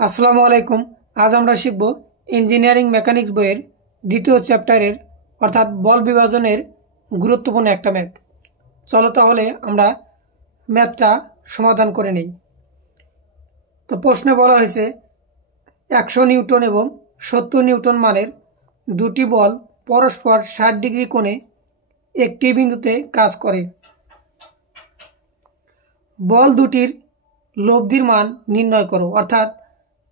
আসসালামু আলাইকুম। আজ আমরা শিখব ইঞ্জিনিয়ারিং মেকানিক্স বইয়ের দ্বিতীয় চ্যাপ্টারের অর্থাৎ বল বিভাজনের গুরুত্বপূর্ণ একটা ম্যাথ। চলো তাহলে আমরা ম্যাথটা সমাধান করে নেই। তো প্রশ্নে বলা হয়েছে 100 নিউটন এবং 70 নিউটন মানের দুটি বল পরস্পর 60 ডিগ্রি কোণে একটি বিন্দুতে কাজ করে। বল দুটির লব্ধির মান নির্ণয় করো। অর্থাৎ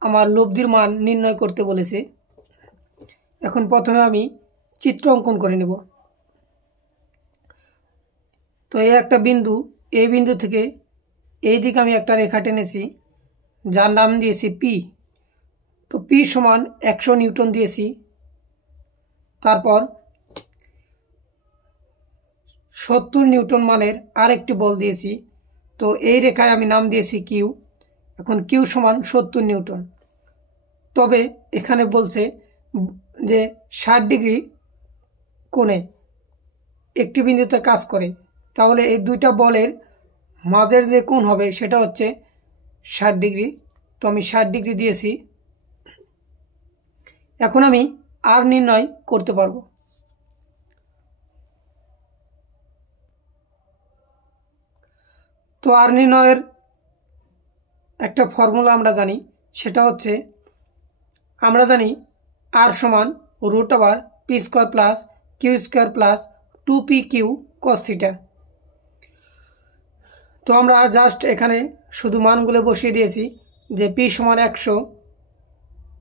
আমার লব্ধির মান নির্ণয় করতে বলেছে। এখন প্রথমে আমি চিত্র অঙ্কন করে নেব। তো এই একটা বিন্দু, এই বিন্দু থেকে এই দিকে আমি একটা রেখা টেনেছি যার নাম দিয়েছি পি। তো পি সমান 100 নিউটন দিয়েছি। তারপর 70 নিউটন মানের আরেকটি বল দিয়েছি। তো এই রেখায় আমি নাম দিয়েছি কিউ। এখন কিউ সমান 70 নিউটন। তবে এখানে বলছে যে 60 ডিগ্রি কোণে একটি বিন্দুতে কাজ করে, তাহলে এই দুইটা বলের মাঝের যে কোণ হবে সেটা হচ্ছে 60 ডিগ্রি। তো আমি 60 ডিগ্রি দিয়েছি। এখন আমি আর নির্ণয় করতে পারবো। তো আর নির্ণয়ের একটা ফর্মুলা আমরা জানি, সেটা হচ্ছে আমরা জানি আর সমান √ওভার p square plus q square plus 2pq cos theta. তো আমরা জাস্ট এখানে শুধু মানগুলো বসিয়ে দিয়েছি যে পি সমান 100,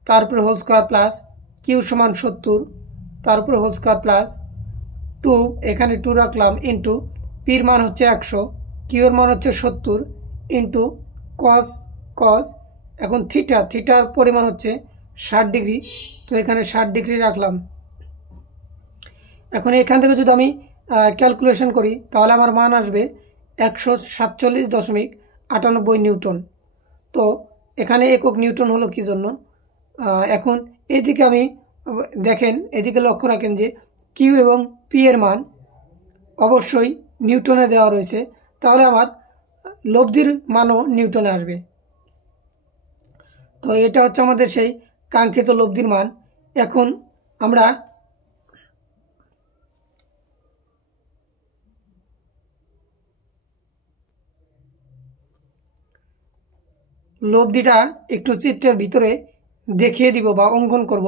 তারপরে হোল স্কোয়ার প্লাস কিউ সমান 70, তারপরে হোল স্কোয়ার প্লাস 2, এখানে 2 রাখলাম, ইন্টু পির মান হচ্ছে 100, কিউর মান হচ্ছে 70, ইন্টু কস এখন থিটার পরিমাণ হচ্ছে 60 ডিগ্রি। তো এখানে 60 ডিগ্রি রাখলাম। এখন এখান থেকে যদি আমি ক্যালকুলেশন করি তাহলে আমার মান আসবে 147.98 নিউটন। তো এখানে একক নিউটন হলো কি জন্য? এখন এদিকে আমি দেখেন, এদিকে লক্ষ্য রাখেন যে কিউ এবং পি এর মান অবশ্যই নিউটনে দেওয়া রয়েছে, তাহলে আমার লব্ধির মানও নিউটনে আসবে। তো এটা হচ্ছে আমাদের সেই কাঙ্ক্ষিত লব্ধির মান। এখন আমরা লব্ধিটা একটু চিত্রের ভিতরে দেখিয়ে দিব বা অঙ্কন করব।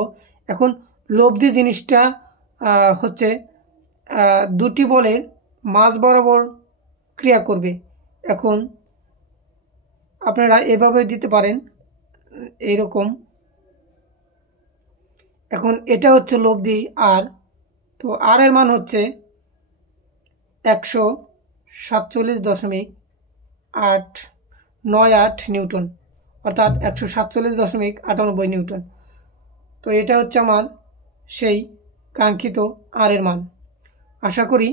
এখন লব্ধি জিনিসটা হচ্ছে দুটি বলের মাঝ বরাবর ক্রিয়া করবে। এখন আপনারা এভাবে দিতে পারেন, এইরকম। এখন এটা হচ্ছে লব্ধি আর। তো আর এর মান হচ্ছে 147.98 নিউটন, অর্থাৎ 147.98 নিউটন। তো এটা হচ্ছে আমার সেই কাঙ্ক্ষিত আর এর মান। আশা করি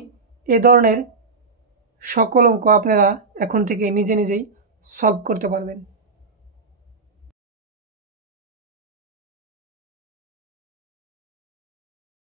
এ ধরনের সকল অঙ্ক আপনারা এখন থেকে নিজে নিজেই সলভ করতে পারবেন।